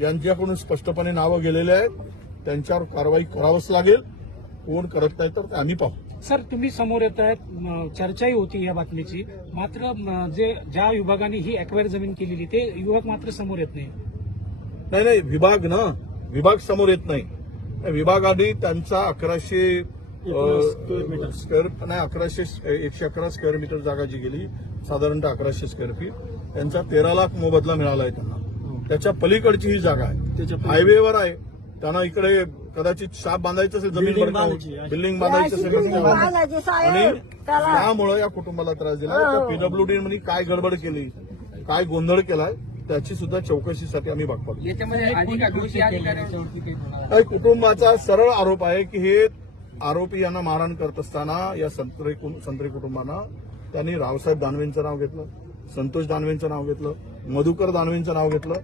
यांच्याकडून स्पष्टपणे नावं गेलेले आहेत. त्यांच्यावर कारवाई करावंच लागेल. कोण करत नाही तर आम्ही पाहू. सर, तुम्ही समोर येत आहेत, चर्चाही होती या बातमीची. मात्र ज्या विभागाने ही अॅक्वायर जमीन केलेली ते विभाग मात्र समोर येत नाही. नाही, विभाग समोर येत नाही. विभागाने त्यांचा 111 स्क्वेअर मीटर जागा जी गेली, साधारणतः 1100 स्क्वेअर फीट, त्यांचा 13 लाख मोबदला मिळाला आहे त्यांना. त्याच्या पलीकडची ही जागा आहे, हायवेवर आहे. त्यांना इकडे कदाचित शाप बांधायचं असेल, जमीन बिल्डिंग बांधायचं असेल, आणि त्यामुळे या कुटुंबाला त्रास दिला. पीडब्ल्यूडी मध्ये काय गडबड केली, काय गोंधळ केलाय, त्याची सुद्धा चौकशीसाठी आम्ही भाग पाडतो. कुटुंबाचा सरळ आरोप आहे की हे आरोपी यांना मारहाण करत असताना या संत्री कुटुंबांना त्यांनी रावसाहेब दानवेंचं नाव घेतलं, संतोष दानवेंचं नाव घेतलं, मधुकर दानवेंचं नाव घेतलं.